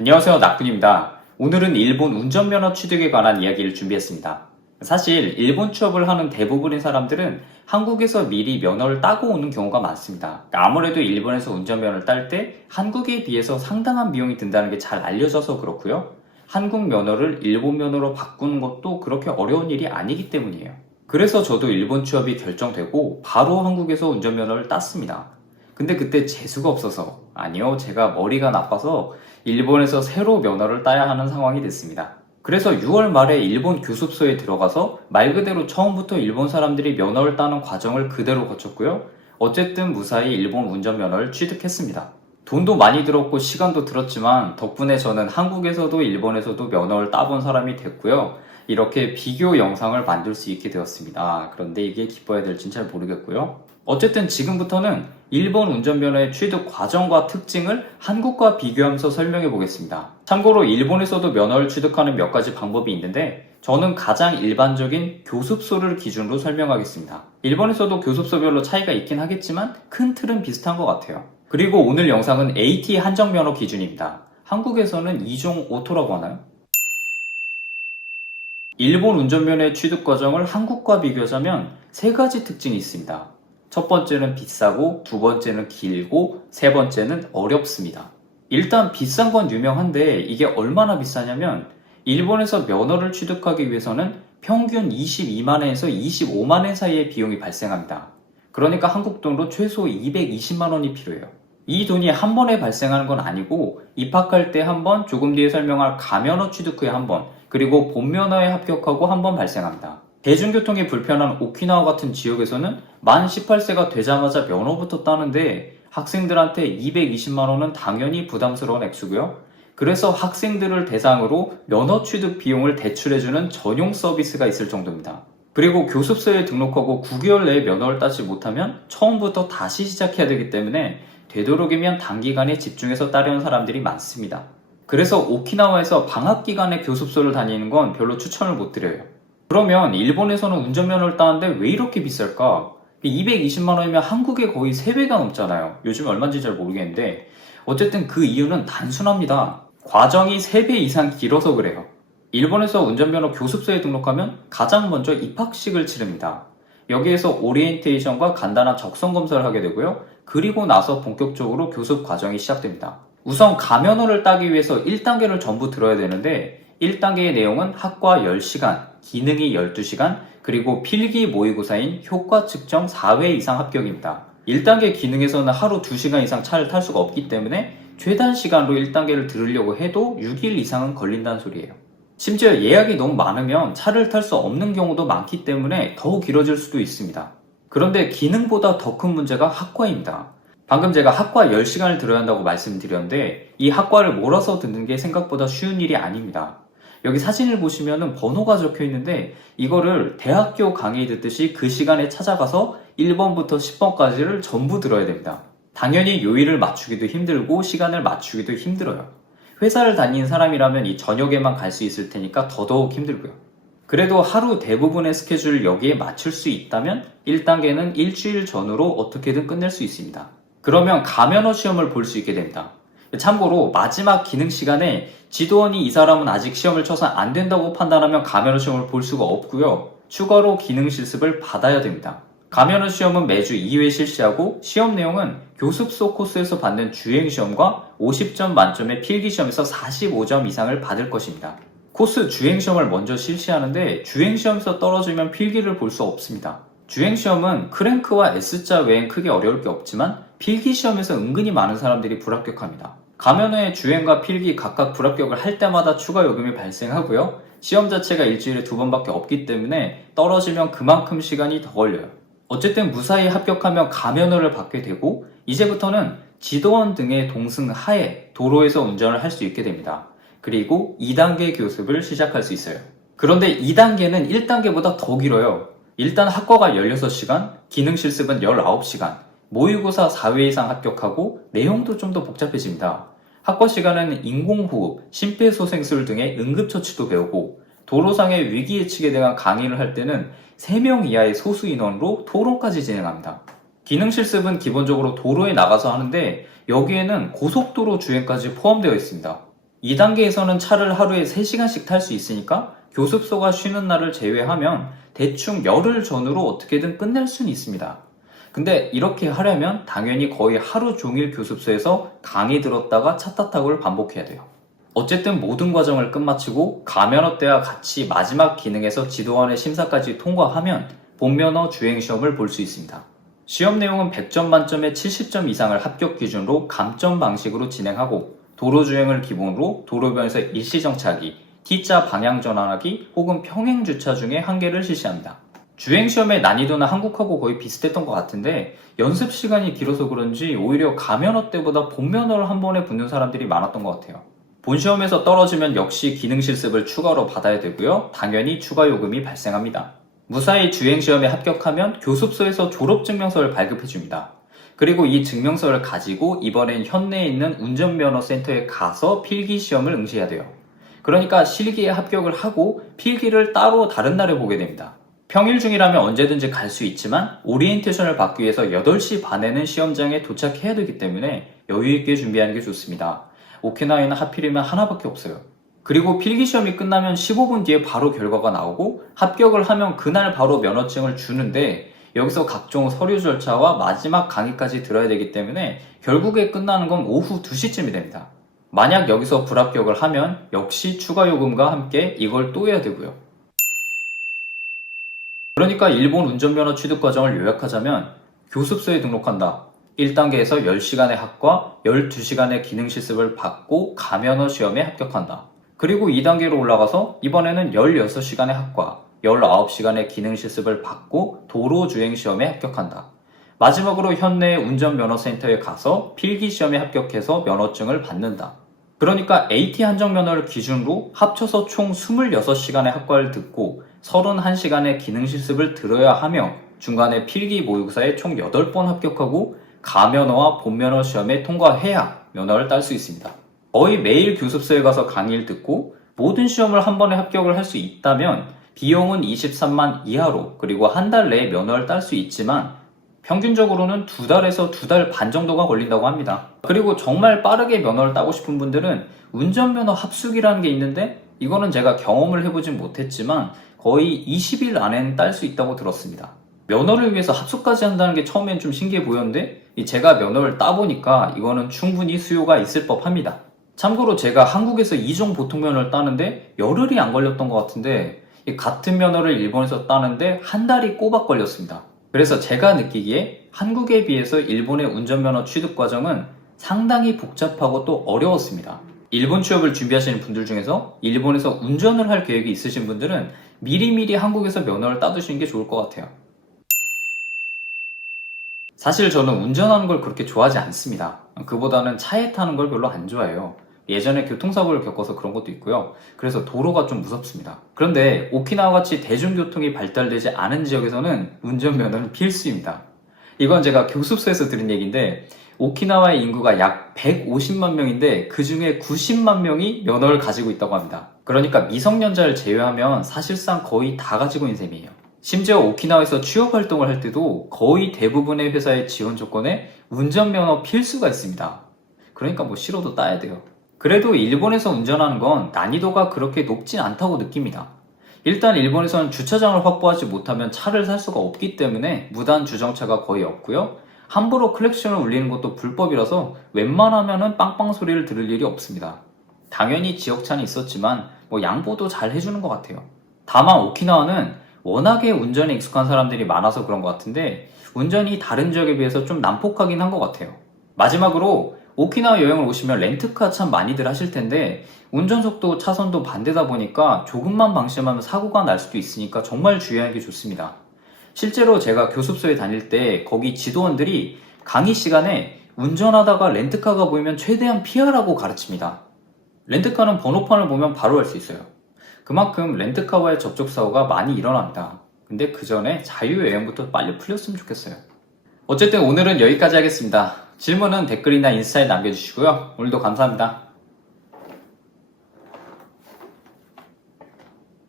안녕하세요, 낙군입니다. 오늘은 일본 운전면허 취득에 관한 이야기를 준비했습니다. 사실 일본 취업을 하는 대부분의 사람들은 한국에서 미리 면허를 따고 오는 경우가 많습니다. 아무래도 일본에서 운전면허를 딸 때 한국에 비해서 상당한 비용이 든다는 게 잘 알려져서 그렇고요. 한국 면허를 일본 면허로 바꾸는 것도 그렇게 어려운 일이 아니기 때문이에요. 그래서 저도 일본 취업이 결정되고 바로 한국에서 운전면허를 땄습니다. 근데 그때 재수가 없어서, 아니요, 제가 머리가 나빠서 일본에서 새로 면허를 따야 하는 상황이 됐습니다. 그래서 6월 말에 일본 교습소에 들어가서 말 그대로 처음부터 일본 사람들이 면허를 따는 과정을 그대로 거쳤고요. 어쨌든 무사히 일본 운전면허를 취득했습니다. 돈도 많이 들었고 시간도 들었지만 덕분에 저는 한국에서도 일본에서도 면허를 따본 사람이 됐고요. 이렇게 비교 영상을 만들 수 있게 되었습니다. 그런데 이게 기뻐야 될진 잘 모르겠고요. 어쨌든 지금부터는 일본 운전면허의 취득 과정과 특징을 한국과 비교하면서 설명해 보겠습니다. 참고로 일본에서도 면허를 취득하는 몇 가지 방법이 있는데 저는 가장 일반적인 교습소를 기준으로 설명하겠습니다. 일본에서도 교습소별로 차이가 있긴 하겠지만 큰 틀은 비슷한 것 같아요. 그리고 오늘 영상은 AT 한정면허 기준입니다. 한국에서는 2종 오토라고 하나요? 일본 운전면허의 취득 과정을 한국과 비교하자면 세 가지 특징이 있습니다. 첫 번째는 비싸고, 두 번째는 길고, 세 번째는 어렵습니다. 일단 비싼 건 유명한데 이게 얼마나 비싸냐면 일본에서 면허를 취득하기 위해서는 평균 22만엔에서 25만엔 사이의 비용이 발생합니다. 그러니까 한국 돈으로 최소 220만 원이 필요해요. 이 돈이 한 번에 발생하는 건 아니고 입학할 때 한 번, 조금 뒤에 설명할 가면허 취득 후에 한 번, 그리고 본면허에 합격하고 한 번 발생합니다. 대중교통이 불편한 오키나와 같은 지역에서는 만 18세가 되자마자 면허부터 따는데 학생들한테 220만 원은 당연히 부담스러운 액수고요. 그래서 학생들을 대상으로 면허 취득 비용을 대출해주는 전용 서비스가 있을 정도입니다. 그리고 교습소에 등록하고 9개월 내에 면허를 따지 못하면 처음부터 다시 시작해야 되기 때문에 되도록이면 단기간에 집중해서 따려는 사람들이 많습니다. 그래서 오키나와에서 방학 기간에 교습소를 다니는 건 별로 추천을 못 드려요. 그러면 일본에서는 운전면허를 따는데 왜 이렇게 비쌀까? 220만 원이면 한국의 거의 3배가 넘잖아요. 요즘 얼마인지 잘 모르겠는데 어쨌든 그 이유는 단순합니다. 과정이 3배 이상 길어서 그래요. 일본에서 운전면허 교습소에 등록하면 가장 먼저 입학식을 치릅니다. 여기에서 오리엔테이션과 간단한 적성 검사를 하게 되고요. 그리고 나서 본격적으로 교습 과정이 시작됩니다. 우선 가면허를 따기 위해서 1단계를 전부 들어야 되는데 1단계의 내용은 학과 10시간, 기능이 12시간, 그리고 필기 모의고사인 효과 측정 4회 이상 합격입니다. 1단계 기능에서는 하루 2시간 이상 차를 탈 수가 없기 때문에 최단 시간으로 1단계를 들으려고 해도 6일 이상은 걸린다는 소리예요. 심지어 예약이 너무 많으면 차를 탈 수 없는 경우도 많기 때문에 더 길어질 수도 있습니다. 그런데 기능보다 더 큰 문제가 학과입니다. 방금 제가 학과 10시간을 들어야 한다고 말씀드렸는데 이 학과를 몰아서 듣는 게 생각보다 쉬운 일이 아닙니다. 여기 사진을 보시면 번호가 적혀 있는데 이거를 대학교 강의 듣듯이 그 시간에 찾아가서 1번부터 10번까지를 전부 들어야 됩니다. 당연히 요일을 맞추기도 힘들고 시간을 맞추기도 힘들어요. 회사를 다니는 사람이라면 이 저녁에만 갈 수 있을 테니까 더더욱 힘들고요. 그래도 하루 대부분의 스케줄을 여기에 맞출 수 있다면 1단계는 일주일 전으로 어떻게든 끝낼 수 있습니다. 그러면 가면허 시험을 볼 수 있게 됩니다. 참고로 마지막 기능 시간에 지도원이 이 사람은 아직 시험을 쳐서 안 된다고 판단하면 가면허 시험을 볼 수가 없고요. 추가로 기능 실습을 받아야 됩니다. 가면허 시험은 매주 2회 실시하고 시험 내용은 교습소 코스에서 받는 주행시험과 50점 만점의 필기시험에서 45점 이상을 받을 것입니다. 코스 주행시험을 먼저 실시하는데 주행시험에서 떨어지면 필기를 볼 수 없습니다. 주행시험은 크랭크와 S자 외엔 크게 어려울 게 없지만 필기시험에서 은근히 많은 사람들이 불합격합니다. 가면허의 주행과 필기 각각 불합격을 할 때마다 추가 요금이 발생하고요. 시험 자체가 일주일에 2번밖에 없기 때문에 떨어지면 그만큼 시간이 더 걸려요. 어쨌든 무사히 합격하면 가면허를 받게 되고 이제부터는 지도원 등의 동승 하에 도로에서 운전을 할 수 있게 됩니다. 그리고 2단계 교습을 시작할 수 있어요. 그런데 2단계는 1단계보다 더 길어요. 일단 학과가 16시간, 기능 실습은 19시간, 모의고사 4회 이상 합격하고 내용도 좀 더 복잡해집니다. 학과 시간에는 인공호흡, 심폐소생술 등의 응급처치도 배우고 도로상의 위기 예측에 대한 강의를 할 때는 3명 이하의 소수 인원으로 토론까지 진행합니다. 기능 실습은 기본적으로 도로에 나가서 하는데 여기에는 고속도로 주행까지 포함되어 있습니다. 2단계에서는 차를 하루에 3시간씩 탈 수 있으니까 교습소가 쉬는 날을 제외하면 대충 열흘 전후로 어떻게든 끝낼 수는 있습니다. 근데 이렇게 하려면 당연히 거의 하루 종일 교습소에서 강의 들었다가 차 타타고를 반복해야 돼요. 어쨌든 모든 과정을 끝마치고 가면허 때와 같이 마지막 기능에서 지도원의 심사까지 통과하면 본면허 주행시험을 볼 수 있습니다. 시험 내용은 100점 만점에 70점 이상을 합격 기준으로 감점 방식으로 진행하고 도로주행을 기본으로 도로변에서 일시정차하기, T자 방향 전환하기 혹은 평행주차 중에 한 개를 실시합니다. 주행시험의 난이도는 한국하고 거의 비슷했던 것 같은데 연습 시간이 길어서 그런지 오히려 가면허 때보다 본면허를 한 번에 붙는 사람들이 많았던 것 같아요. 본시험에서 떨어지면 역시 기능 실습을 추가로 받아야 되고요. 당연히 추가 요금이 발생합니다. 무사히 주행시험에 합격하면 교습소에서 졸업증명서를 발급해줍니다. 그리고 이 증명서를 가지고 이번엔 현내에 있는 운전면허센터에 가서 필기시험을 응시해야 돼요. 그러니까 실기에 합격을 하고 필기를 따로 다른 날에 보게 됩니다. 평일 중이라면 언제든지 갈 수 있지만 오리엔테이션을 받기 위해서 8시 반에는 시험장에 도착해야 되기 때문에 여유있게 준비하는 게 좋습니다. 오키나와에는 하필이면 하나밖에 없어요. 그리고 필기시험이 끝나면 15분 뒤에 바로 결과가 나오고 합격을 하면 그날 바로 면허증을 주는데 여기서 각종 서류 절차와 마지막 강의까지 들어야 되기 때문에 결국에 끝나는 건 오후 2시쯤이 됩니다. 만약 여기서 불합격을 하면 역시 추가 요금과 함께 이걸 또 해야 되고요. 그러니까 일본 운전면허 취득 과정을 요약하자면 교습소에 등록한다. 1단계에서 10시간의 학과, 12시간의 기능 실습을 받고 가면허 시험에 합격한다. 그리고 2단계로 올라가서 이번에는 16시간의 학과, 19시간의 기능 실습을 받고 도로 주행 시험에 합격한다. 마지막으로 현내 운전면허센터에 가서 필기 시험에 합격해서 면허증을 받는다. 그러니까 AT 한정 면허를 기준으로 합쳐서 총 26시간의 학과를 듣고 31시간의 기능 실습을 들어야 하며 중간에 필기 모의고사에 총 8번 합격하고 가면허와 본면허 시험에 통과해야 면허를 딸 수 있습니다. 거의 매일 교습소에 가서 강의를 듣고 모든 시험을 한 번에 합격을 할 수 있다면 비용은 23만 이하로 그리고 한 달 내에 면허를 딸 수 있지만 평균적으로는 2달에서 2달 반 정도가 걸린다고 합니다. 그리고 정말 빠르게 면허를 따고 싶은 분들은 운전면허 합숙이라는 게 있는데 이거는 제가 경험을 해보진 못했지만 거의 20일 안에는 딸 수 있다고 들었습니다. 면허를 위해서 합숙까지 한다는 게 처음엔 좀 신기해 보였는데 제가 면허를 따보니까 이거는 충분히 수요가 있을 법합니다. 참고로 제가 한국에서 2종 보통면허를 따는데 열흘이 안 걸렸던 것 같은데 같은 면허를 일본에서 따는데 한 달이 꼬박 걸렸습니다. 그래서 제가 느끼기에 한국에 비해서 일본의 운전면허 취득 과정은 상당히 복잡하고 또 어려웠습니다. 일본 취업을 준비하시는 분들 중에서 일본에서 운전을 할 계획이 있으신 분들은 미리미리 한국에서 면허를 따두시는 게 좋을 것 같아요. 사실 저는 운전하는 걸 그렇게 좋아하지 않습니다. 그보다는 차에 타는 걸 별로 안 좋아해요. 예전에 교통사고를 겪어서 그런 것도 있고요. 그래서 도로가 좀 무섭습니다. 그런데 오키나와 같이 대중교통이 발달되지 않은 지역에서는 운전면허는 필수입니다. 이건 제가 교습소에서 들은 얘기인데 오키나와의 인구가 약 150만 명인데 그 중에 90만 명이 면허를 가지고 있다고 합니다. 그러니까 미성년자를 제외하면 사실상 거의 다 가지고 있는 셈이에요. 심지어 오키나와에서 취업 활동을 할 때도 거의 대부분의 회사의 지원 조건에 운전면허 필수가 있습니다. 그러니까 뭐 싫어도 따야 돼요. 그래도 일본에서 운전하는 건 난이도가 그렇게 높진 않다고 느낍니다. 일단 일본에서는 주차장을 확보하지 못하면 차를 살 수가 없기 때문에 무단 주정차가 거의 없고요. 함부로 클렉션을 울리는 것도 불법이라서 웬만하면은 빵빵 소리를 들을 일이 없습니다. 당연히 지역차는 있었지만 뭐 양보도 잘 해주는 것 같아요. 다만 오키나와는 워낙에 운전에 익숙한 사람들이 많아서 그런 것 같은데 운전이 다른 지역에 비해서 좀 난폭하긴 한 것 같아요. 마지막으로 오키나와 여행을 오시면 렌트카 참 많이들 하실 텐데 운전속도 차선도 반대다 보니까 조금만 방심하면 사고가 날 수도 있으니까 정말 주의하는 게 좋습니다. 실제로 제가 교습소에 다닐 때 거기 지도원들이 강의 시간에 운전하다가 렌트카가 보이면 최대한 피하라고 가르칩니다. 렌트카는 번호판을 보면 바로 알 수 있어요. 그만큼 렌트카와의 접촉사고가 많이 일어납니다. 근데 그 전에 자유여행부터 빨리 풀렸으면 좋겠어요. 어쨌든 오늘은 여기까지 하겠습니다. 질문은 댓글이나 인스타에 남겨주시고요. 오늘도 감사합니다.